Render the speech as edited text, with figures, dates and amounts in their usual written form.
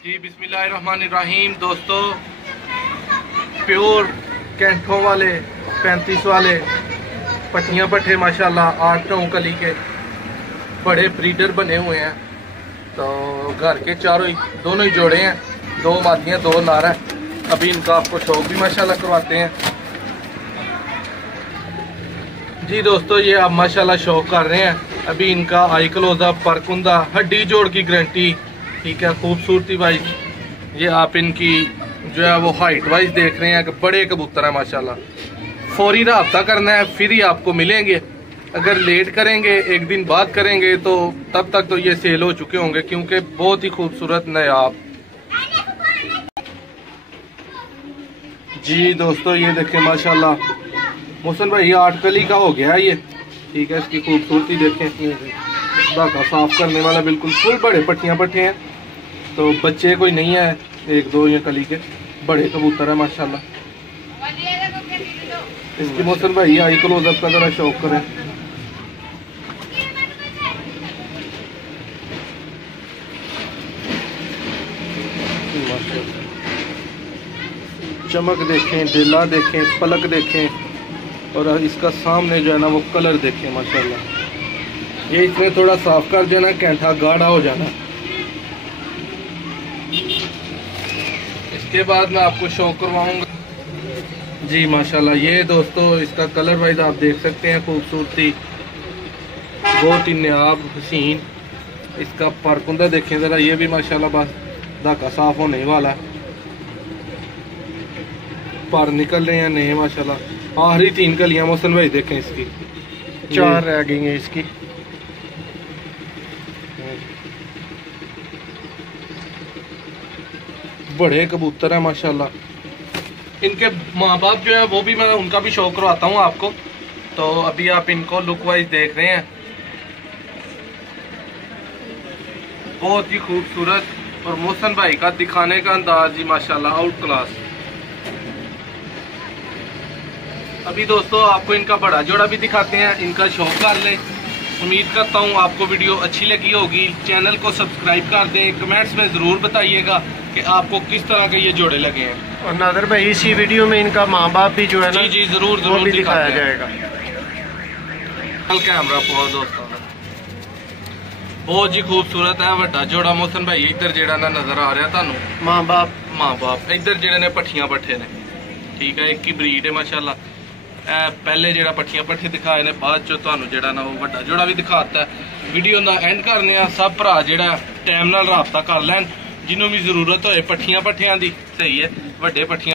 जी बिस्मिल्लाहिर्रहमानिर्रहीम। दोस्तों, प्योर कैंठों वाले 35 वाले पट्टियाँ पट्ठे माशाल्लाह 8-9 कली के बड़े ब्रीडर बने हुए हैं। तो घर के दोनों ही जोड़े हैं, 2 मादियाँ 2 नर हैं। अभी इनका आपको शौक भी माशाल्लाह करवाते हैं। जी दोस्तों, ये आप माशाल्लाह शौक कर रहे हैं। अभी इनका आई क्लोजा परकुंदा हड्डी जोड़ की गारंटी, ठीक है। खूबसूरती वाइज ये आप इनकी जो है वो हाइट वाइज देख रहे हैं कि बड़े कबूतर है माशाल्लाह। फौरी रब्ता करना है फिर ही आपको मिलेंगे। अगर लेट करेंगे, एक दिन बाद करेंगे, तो तब तक तो ये सेल हो चुके होंगे, क्योंकि बहुत ही खूबसूरत नायाब। जी दोस्तों, ये देखें माशाल्लाह मोहसिन भाई, ये 8 कली का हो गया ये, ठीक है। इसकी खूबसूरती देखें, धागा साफ करने वाला बिल्कुल फुल बड़े पट्टियाँ पट्टे हैं। तो बच्चे कोई नहीं है, 1-2 ये कली के बड़े कबूतर है माशाल्लाह। इसकी मोहसिन भाई आई क्लोजअप का जरा शौक करें। चमक देखें, डेला देखें, पलक देखें, और इसका सामने जो है ना वो कलर देखें माशाल्लाह। ये इसमें थोड़ा साफ कर देना, कैंठा गाढ़ा हो जाना। इसके बाद मैं आपको शौक करवाऊंगा। जी माशाल्लाह, ये दोस्तों इसका कलर वाइज आप देख सकते हैं, खूबसूरती बहुत ही नायाब हसीन। इसका परकुंदा देखें ज़रा, ये भी माशाल्लाह बस धागा साफ होने वाला है। पर निकल रहे हैं नए माशाल्लाह। आखिरी 3 कलियां मोहसिन भाई देखें इसकी, 4 रह गई हैं इसकी। बड़े कबूतर है माशाल्लाह। इनके माँ बाप जो है वो भी मैं उनका भी शौक करवाता हूँ आपको। तो अभी आप इनको लुक वाइज देख रहे हैं, बहुत ही खूबसूरत। और मोहसिन भाई का दिखाने का अंदाज ही माशाल्लाह आउट क्लास। अभी दोस्तों आपको इनका बड़ा जोड़ा भी दिखाते हैं, इनका शौक कर लें। उम्मीद करता हूँ आपको वीडियो अच्छी लगी होगी। चैनल को सब्सक्राइब कर दें, कमेंट्स में ज़रूर बताइएगा कि आपको किस तरह के ये जोड़े लगे हैं। और नादर भाई, इसी वीडियो में इनका माँ बाप भी जो है ना, जी जरूर जरूर दिखाया जाएगा। कैमरा बहुत दोस्तों बहुत जी खूबसूरत है वड्डा जोड़ा। मोहसिन भाई इधर जेड़ा ना नजर आ रहा थानू, माँ बाप इधर जेड़े ने पट्ठियां पट्ठे ने, ठीक है। एक ही ब्रीड है माशाल्लाह। पहले जेड़ा पट्ठियां पट्ठे दिखाए ने, बाद चो तुहानू जेड़ा ना वो वड्डा जोड़ा भी दिखाता है। वीडियो का एंड करने आ। सब भरा जेड़ा टाइम नाल राबता कर लैन, जिन्हों भी जरूरत होए पट्ठियां पट्ठियां दी, सही है। वड्डे पट्ठियां